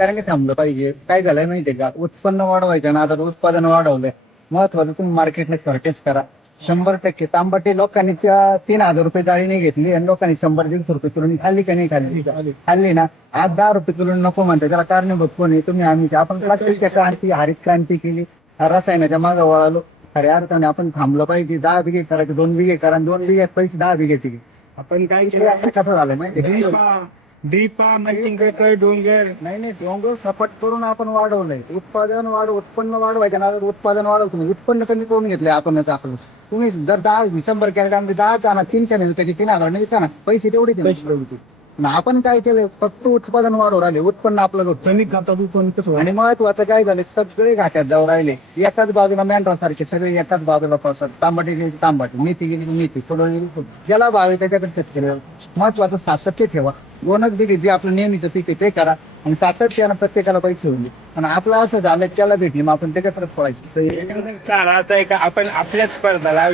कारण की थांबलं पाहिजे. काय झालंय माहितीये का, उत्पन्न वाढवायचं ना, आता उत्पादन वाढवलंय. महत्वाचं तुम्ही मार्केटला शॉर्टेज करा. 100% तांबटी लोकांनी त्या 3,000 रुपये डाळीने घेतली आणि लोकांनी 100-150 रुपये किलो खाल्ली का नाही खाल्ली? खाल्ली ना. आज 10 रुपये किलो नको म्हणते, त्याला कारणीभूत कोण आहे? तुम्ही आम्ही. आपण प्लास्टिकच्या क्रांती, हरित क्रांती केली, रसायनाच्या मागे वळालो. खऱ्या अर्थाने आपण थांबलं पाहिजे. 10 बिघे करायचे, 2 बिघे करा, 2 बिघ्यात पैसे 10 बिघ्याचे घे. आपण काय केलं असं कसं झालं माहिती दीपा मंचिंगकर डोंगर नाही नाही, डोंगर सपाट करून आपण वाढवलंय. उत्पन्न वाढवायचं ना, उत्पादन वाढवतो नाही. उत्पन्न कमी करून घेतलंय आपणच आपलं. तुम्ही जर 10 कॅरेट आमचे 10 आणा, 3 कॅरेट त्याचे 3,000 नाही ना, पैसे तेवढे ना. आपण काय केलंय, फक्त उत्पादन वाढवून राहिले, उत्पन्न आपलं कमी खतात उत्पन्न कसं आणि महत्वाचं काय झालं, सगळे घाट्यात जाऊ राहिले. एकाच बाजूला मेंढरा सारखे सगळे एकाच बाजूला पावसात. तांबटी गेली तांबटी, मेथी गेली मेथी, फुलं गेली फुलं. ज्याला भाव आहे त्याच्याकडे शेतकरी. महत्वाचं सातत्य ठेवा. 2च बिघे जे आपलं नेहमीचं पीक आहे ते करा आणि सातत्यानं प्रत्येकाला पैसे होईल. आणि आपलं असं झालं त्याला भेटली, मग आपण त्याच्यातच पडायचं. सारा असं आहे का आपण आपल्याच स्पर्धा